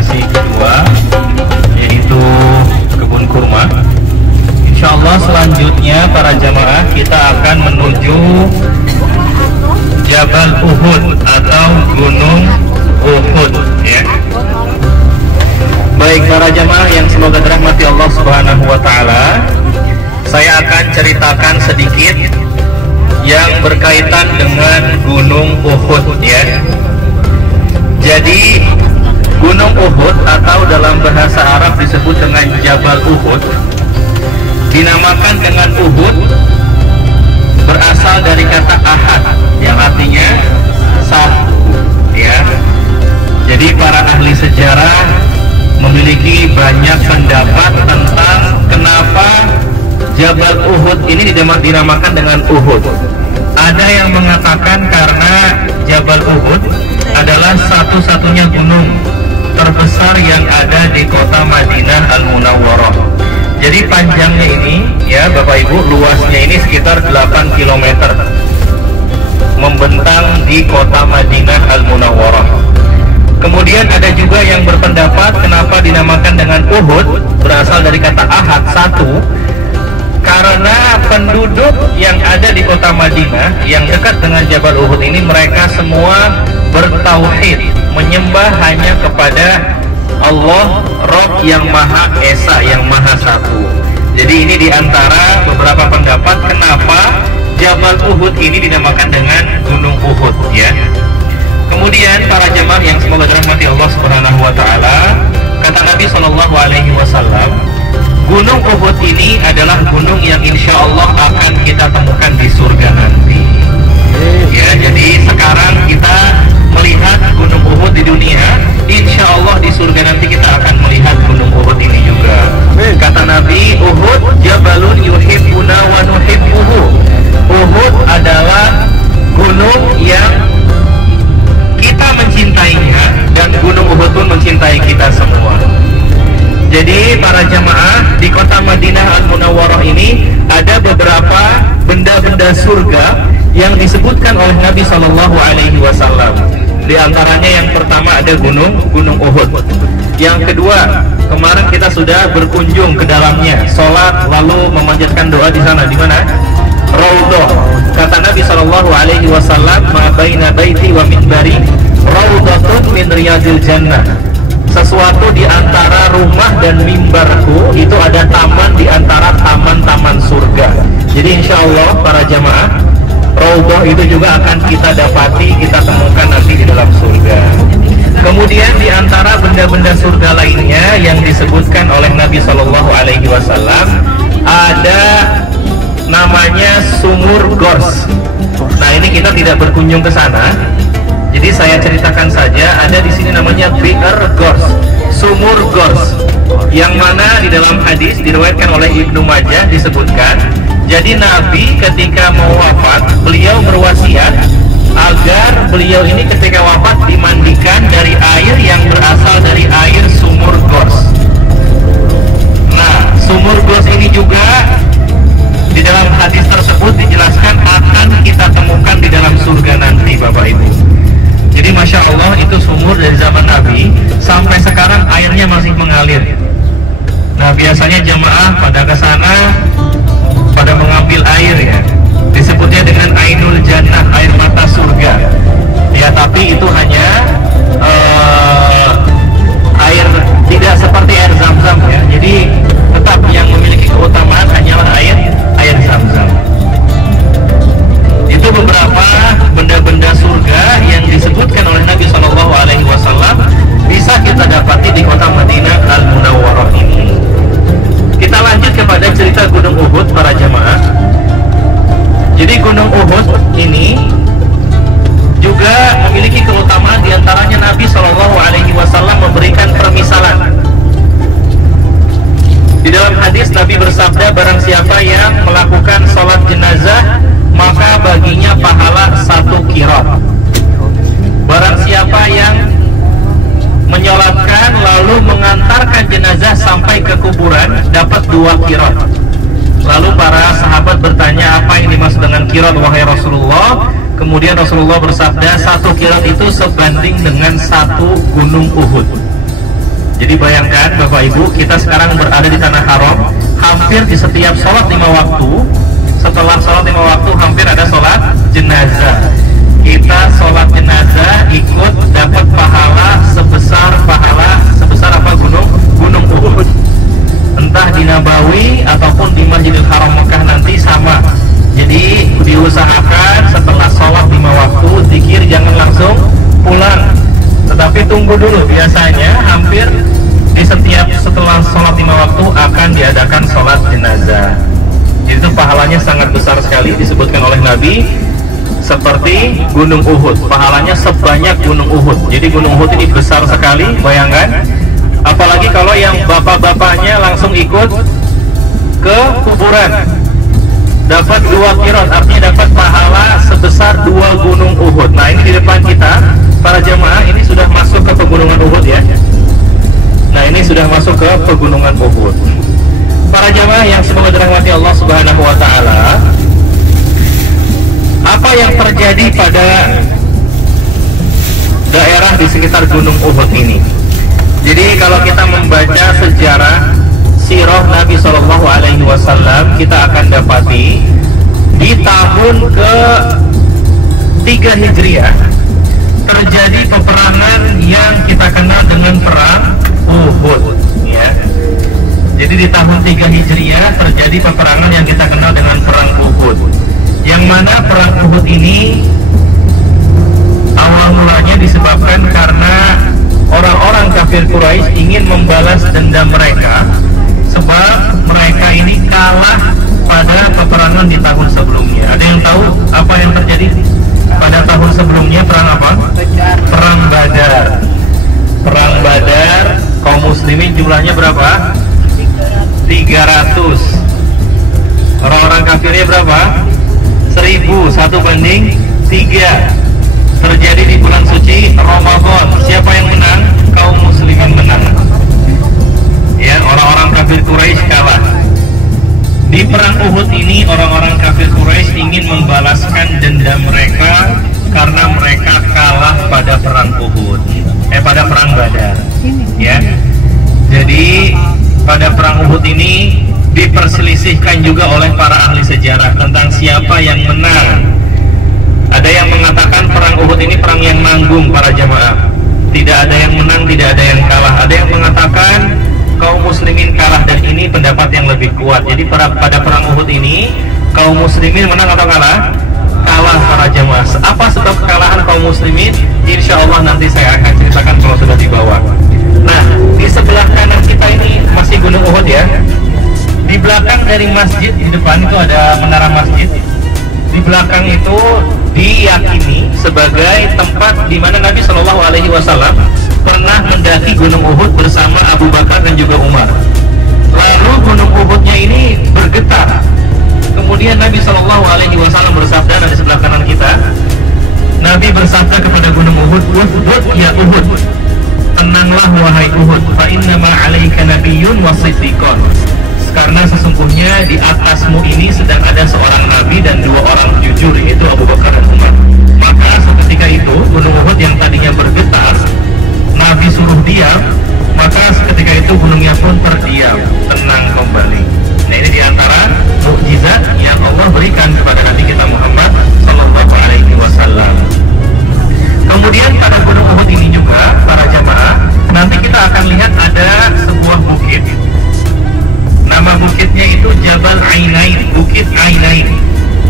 lokasi kedua, yaitu kebun kurma. Insya Allah selanjutnya para jamaah kita akan menuju Jabal Uhud atau Gunung Uhud, ya. Baik para jamaah yang semoga dirahmati Allah Subhanahu wa taala, saya akan ceritakan sedikit yang berkaitan dengan Gunung Uhud, ya. Jadi Gunung Uhud atau dalam bahasa Arab disebut dengan Jabal Uhud, dinamakan dengan Uhud berasal dari kata ahad yang artinya satu, ya. Jadi para ahli sejarah memiliki banyak pendapat tentang kenapa Jabal Uhud ini dinamakan dengan Uhud. Ada yang mengatakan karena Jabal Uhud adalah satu-satunya gunung terbesar yang ada di kota Madinah Al-Munawwarah. Jadi panjangnya ini, ya Bapak Ibu, luasnya ini sekitar 8 km membentang di kota Madinah Al-Munawwarah. Kemudian ada juga yang berpendapat kenapa dinamakan dengan Uhud, berasal dari kata ahad, satu, karena penduduk yang ada di kota Madinah yang dekat dengan Jabal Uhud ini, mereka semua bertauhid, menyembah hanya kepada Allah, Rabb yang Maha Esa, yang Maha Satu. Jadi ini diantara beberapa pendapat kenapa Jabal Uhud ini dinamakan dengan Gunung Uhud, ya. Kemudian para jemaah yang semoga dirahmati Allah Subhanahu wa taala, kata Nabi Shallallahu alaihi wasallam, Gunung Uhud ini adalah gunung yang insya Allah akan kita temukan di surga nanti. Ya, jadi sekarang kita melihat Gunung Uhud di dunia, insya Allah di surga nanti kita akan melihat Gunung Uhud ini juga. Kata Nabi, Uhud jabalun yuhibbuna wa nuhibbuhu. Uhud adalah gunung yang kita mencintainya dan Gunung Uhud pun mencintai kita semua. Jadi para jamaah, di kota Madinah Al-Munawwarah ini ada beberapa benda-benda surga yang disebutkan oleh Nabi Shallallahu alaihi wasallam. Di antaranya yang pertama ada Gunung Uhud. Yang kedua, kemarin kita sudah berkunjung ke dalamnya, sholat lalu memanjatkan doa di sana. Di mana? Raudhah. Kata Nabi Shallallahu alaihi wasallam, ma baina baiti wa minbari raudhatun min riyadil jannah. Sesuatu di antara rumah dan mimbarku itu ada taman di antara taman-taman surga. Jadi insya Allah para jamaah, Raudhah itu juga akan kita dapati, kita temukan nanti di dalam surga. Kemudian di antara benda-benda surga lainnya yang disebutkan oleh Nabi Shallallahu alaihi wasallam ada namanya Sumur Gors. Nah ini kita tidak berkunjung ke sana. Jadi saya ceritakan saja, ada di sini namanya Bi'r Gors, Sumur Gors, yang mana di dalam hadis diriwayatkan oleh Ibnu Majah disebutkan, jadi Nabi ketika mau wafat, beliau berwasiat agar beliau ini ketika wafat dimandikan dari air yang berasal dari air Sumur Gors. Nah, Sumur Gors ini juga di dalam hadis tersebut dijelaskan akan kita temukan di dalam surga nanti, Bapak Ibu. Jadi Masya Allah, itu sumur dari zaman Nabi sampai sekarang airnya masih mengalir. Nah biasanya jamaah pada ke sana pada mengambil air, ya. Disebutnya dengan Ainul Jannah, air mata surga. Ya tapi itu hanya air, tidak seperti air Zam-Zam, ya. Jadi tetap yang memiliki keutamaan hanyalah air Zam-Zam. Itu beberapa benda-benda surga yang disebutkan oleh Nabi Shallallahu alaihi wasallam bisa kita dapati di kota Madinah Al-Munawwarah ini. Kita lanjut kepada cerita Gunung Uhud para jamaah. Jadi Gunung Uhud ini juga memiliki keutamaan, diantaranya Nabi Shallallahu alaihi wasallam memberikan permisalan. Di dalam hadis Nabi bersabda, barang siapa yang melakukan sholat jenazah maka baginya pahala 1 qirot. Barang siapa yang menyolatkan lalu mengantarkan jenazah sampai ke kuburan dapat 2 qirot. Lalu para sahabat bertanya, apa yang dimaksud dengan qirot wahai Rasulullah? Kemudian Rasulullah bersabda, 1 qirot itu sebanding dengan 1 gunung Uhud. Jadi bayangkan Bapak Ibu, kita sekarang berada di tanah haram, hampir di setiap sholat 5 waktu, setelah sholat 5 waktu hampir ada sholat jenazah. Kita sholat jenazah ikut dapat pahala sebesar apa gunung Uhud. Entah di Nabawi ataupun di Masjidil Haram Mekah nanti sama. Jadi diusahakan setelah sholat 5 waktu zikir jangan langsung pulang, tetapi tunggu dulu. Biasanya hampir di setelah sholat 5 waktu akan diadakan sholat jenazah. Itu pahalanya sangat besar sekali, disebutkan oleh Nabi seperti gunung Uhud, pahalanya sebanyak gunung Uhud. Jadi gunung Uhud ini besar sekali, bayangkan. Apalagi kalau yang bapak-bapaknya langsung ikut ke kuburan, dapat 2 qirat, artinya dapat pahala sebesar 2 gunung Uhud. Nah, ini di depan kita para jemaah ini sudah masuk ke pegunungan Uhud ya. Nah, ini sudah masuk ke pegunungan Uhud. Para jemaah yang semoga dirahmati Allah Subhanahu wa taala, apa yang terjadi pada daerah di sekitar gunung Uhud ini? Jadi kalau kita membaca sejarah sirah Nabi Shallallahu Alaihi Wasallam, kita akan dapati di tahun ke-3 Hijriah terjadi peperangan yang kita kenal dengan perang Uhud. Ya. Jadi di tahun 3 Hijriah terjadi peperangan yang kita kenal dengan perang Uhud. Yang mana perang Uhud ini awal mulanya disebabkan karena orang-orang kafir Quraisy ingin membalas dendam mereka, sebab mereka ini kalah pada peperangan di tahun sebelumnya. Ada yang tahu apa yang terjadi pada tahun sebelumnya? Perang apa? Perang Badar. Perang Badar, kaum muslimin jumlahnya berapa? 300. Orang-orang kafirnya berapa? 1000, 1/3. Terjadi di bulan suci Ramadan. Siapa yang menang? Kaum muslimin menang. Ya, orang-orang kafir Quraisy kalah. Di perang Uhud ini orang-orang kafir Quraisy ingin membalaskan dendam mereka karena mereka kalah pada perang Uhud. Pada perang Badar. Ya. Jadi pada perang Uhud ini diperselisihkan juga oleh para ahli sejarah tentang siapa yang menang. Ada yang mengatakan perang Uhud ini perang yang nanggung para jamaah. Tidak ada yang menang, tidak ada yang kalah. Ada yang mengatakan kaum muslimin kalah, dan ini pendapat yang lebih kuat. Jadi pada perang Uhud ini kaum muslimin menang atau kalah? Kalah para jamaah. Apa sebab kekalahan kaum muslimin? Insya Allah nanti saya akan ceritakan kalau sudah dibawa. Nah, di sebelah kanan kita ini masih gunung Uhud ya. Di belakang dari masjid, di depan itu ada menara masjid. Di belakang itu diyakini sebagai tempat di mana Nabi Shallallahu Alaihi Wasallam pernah mendaki gunung Uhud bersama Abu Bakar dan juga Umar. Lalu gunung Uhudnya ini bergetar. Kemudian Nabi Shallallahu Alaihi Wasallam bersabda, di sebelah kanan kita, Nabi bersabda kepada gunung Uhud, "Uhud ya Uhud, tenanglah wahai Uhud, fa innama 'alaika nabiyyun wa siddiqun." Karena sesungguhnya di atasmu ini sedang ada seorang nabi dan 2 orang jujur, yaitu Abu Bakar dan Umar. Maka seketika itu gunung Uhud yang tadinya bergetar, Nabi suruh diam, maka seketika itu gunungnya pun terdiam, tenang kembali. Nah, ini diantara mukjizat yang Allah berikan kepada Nabi kita Muhammad Sallallahu Alaihi Wasallam. Kemudian pada gunung Uhud ini juga para jamaah, nanti kita akan lihat ada sebuah bukit. Nama bukitnya itu Jabal Ainain, Bukit Ainain.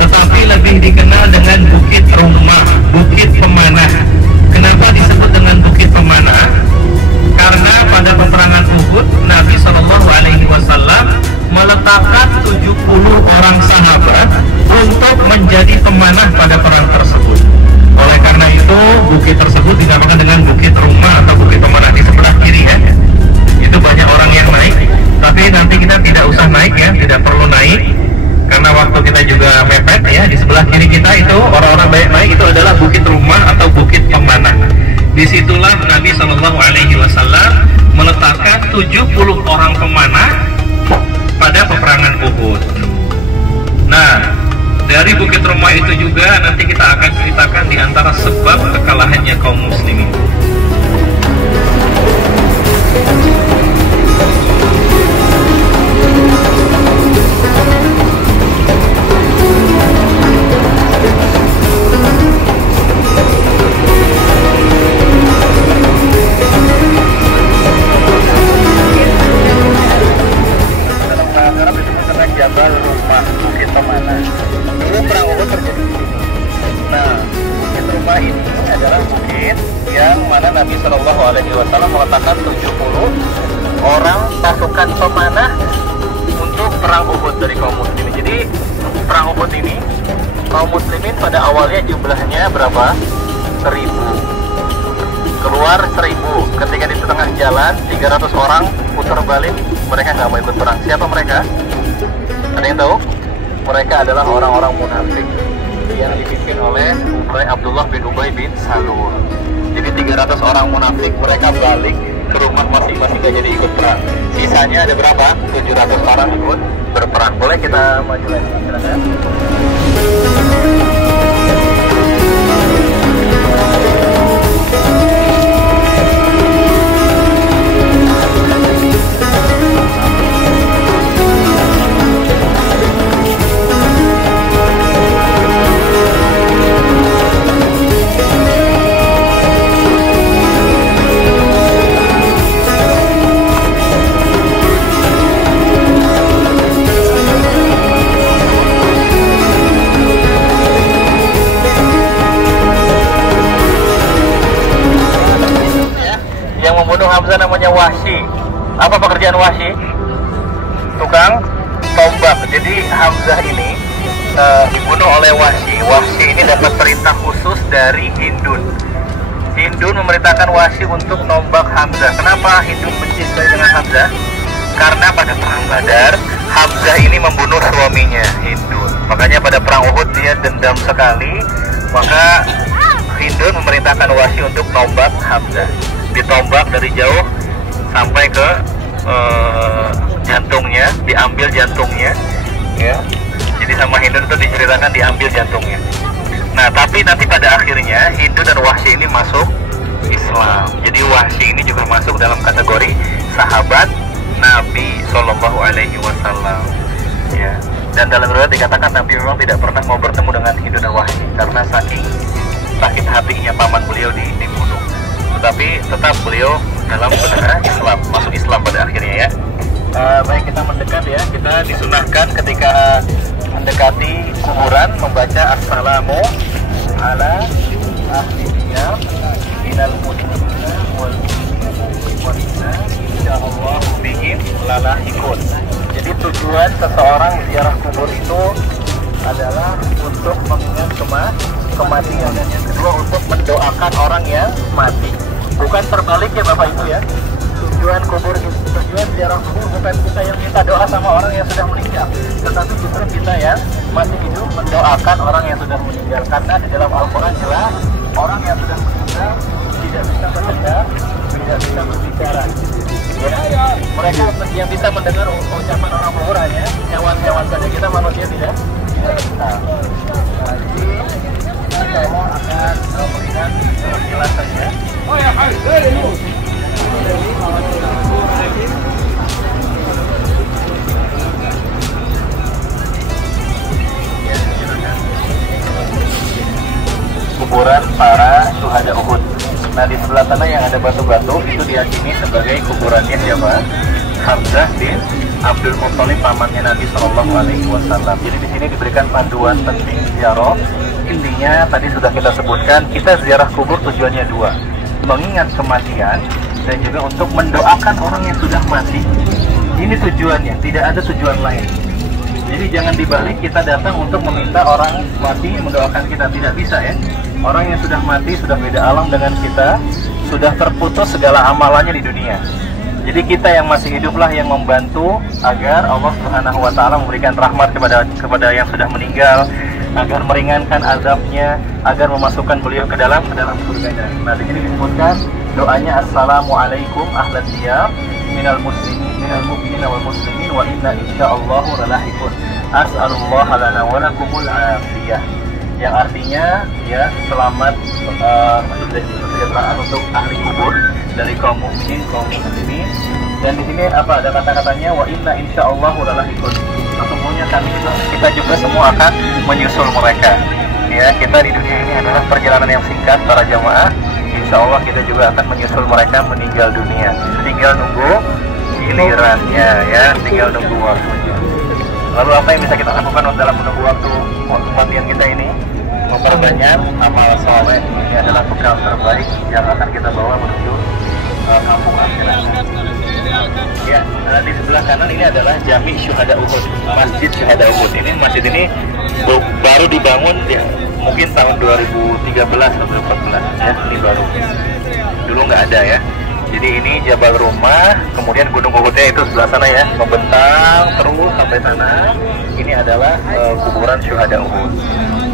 Tetapi lebih dikenal dengan Bukit Rumah, Bukit Pemanah. Kenapa disebut dengan Bukit Pemanah? Karena pada peperangan Uhud, Nabi Shallallahu Alaihi Wasallam meletakkan 70 orang sahabat untuk menjadi pemanah pada perang tersebut. Oleh karena itu, bukit tersebut dinamakan dengan Bukit Rumah atau Bukit Pemanah. Di sebelah kiri ya. Itu banyak orang yang naik. Tapi nanti kita tidak usah naik ya, tidak perlu naik karena waktu kita juga mepet ya. Di sebelah kiri kita itu orang-orang banyak naik, itu adalah Bukit Rumah atau Bukit Pemanah. Disitulah Nabi Shallallahu Alaihi Wasallam meletakkan 70 orang pemanah pada peperangan Uhud. Nah, dari Bukit Rumah itu juga nanti kita akan ceritakan di antara sebab kekalahannya kaum muslimin. Wasallam meletakkan 70 orang pasukan pemanah untuk perang Uhud dari kaum muslimin. Jadi perang Uhud ini kaum muslimin pada awalnya jumlahnya berapa? 1000. Keluar 1000. Ketika di tengah jalan 300 orang putar balik, mereka nggak mau ikut perang. Siapa mereka? Ada yang tahu? Mereka adalah orang-orang munafik yang dipimpin oleh Abdullah bin Ubay bin Salul. Jadi 300 orang munafik, mereka balik ke rumah masing-masing gak jadi ikut perang. Sisanya ada berapa? 700 orang ikut berperang. Boleh kita maju lagi? Silakan. Hamzah namanya Wahsy. Apa pekerjaan Wahsy? Tukang tombak. Jadi Hamzah ini dibunuh oleh Wahsy. Wahsy ini dapat perintah khusus dari Hindun. Hindun memerintahkan Wahsy untuk nombak Hamzah. Kenapa Hindun benci sekali dengan Hamzah? Karena pada perang Badar Hamzah ini membunuh suaminya Hindun. Makanya pada perang Uhud dia dendam sekali. Maka Hindun memerintahkan Wahsy untuk nombak Hamzah. Ditombak dari jauh sampai ke jantungnya, diambil jantungnya, ya. Jadi sama Hindun itu diceritakan diambil jantungnya. Nah, tapi nanti pada akhirnya Hindun dan Wahsy ini masuk Islam. Jadi Wahsy ini juga masuk dalam kategori sahabat Nabi Shallallahu Alaihi Wasallam. Ya. Dan dalam riwayat dikatakan Nabi memang tidak pernah mau bertemu dengan Hindun dan Wahsy karena saking sakit hatinya paman beliau dibunuh. Tetapi tetap beliau dalam benar Islam, masuk Islam pada akhirnya, ya. Baik, kita mendekat, ya. Kita disunahkan ketika mendekati kuburan membaca assalamu ala ahli diyar minal muslimina wal muslimina insyaallah bihim lalahikun. Jadi tujuan seseorang ziarah kubur itu adalah untuk mengingat kematian, dan yang kedua untuk mendoakan orang yang mati. Bukan terbalik, ya Bapak Ibu, ya. Tujuan ziarah kubur bukan kita yang minta doa sama orang yang sudah meninggal, tetapi justru kita yang masih hidup mendoakan orang yang sudah meninggal. Karena di dalam Al-Quran jelas orang yang sudah meninggal tidak bisa mendengar, tidak bisa berbicara. Ya, mereka yang bisa mendengar ucapan orang kubur hanya hewan-hewan saja. Kita manusia tidak bisa. Jadi insya Allah akan melihat penjelasannya. Kuburan para syuhada Uhud. Nah, di sebelah sana yang ada batu-batu itu diyakini sebagai kuburannya siapa? Hamzah bin Abdul Muthalib, pamannya Nabi Shallallahu Alaihi Wasallam. Jadi di sini diberikan panduan penting ziarah. Intinya tadi sudah kita sebutkan, kita ziarah kubur tujuannya dua: mengingat kematian dan juga untuk mendoakan orang yang sudah mati. Ini tujuannya, tidak ada tujuan lain. Jadi jangan dibalik, kita datang untuk meminta orang mati mendoakan kita, tidak bisa, ya. Orang yang sudah mati sudah beda alam dengan kita, sudah terputus segala amalannya di dunia. Jadi kita yang masih hiduplah yang membantu agar Allah Subhanahu wa taala memberikan rahmat kepada yang sudah meninggal, agar meringankan azabnya, agar memasukkan beliau ke dalam surganya. Nah, di sini disebutkan doanya assalamualaikum ahlan diyar minal mu'minin wal muslimin wa inna insyaallahu lalahikun. As'alullah lana wa lakumul afiyah. Yang artinya, ya, selamat kesejahteraan untuk ahli kubur dari kaum mukminin, kaum muslimin. Dan di sini apa? Ada kata-katanya wa inna insyaallahu lalahikun. Sesungguhnya kita juga semua akan menyusul mereka. Ya, kita di dunia ini adalah perjalanan yang singkat para jamaah. Insya Allah kita juga akan menyusul mereka meninggal dunia. Tinggal nunggu gilirannya, ya, tinggal nunggu waktunya. Lalu apa yang bisa kita lakukan dalam menunggu waktu kematian kita ini? Memperbanyak amal soleh. Ini adalah bekal terbaik yang akan kita bawa menuju kampung akhirat. Ya, di sebelah kanan ini adalah Jami Syuhada Uhud, Masjid Syuhada Uhud. Ini masjid ini baru dibangun ya, mungkin tahun 2013 atau 2014 ya, ini baru. Dulu nggak ada ya. Jadi ini Jabal Rumah, kemudian Gunung Uhudnya itu sebelah sana ya, membentang terus sampai sana. Ini adalah kuburan Syuhada Uhud.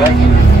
Baik.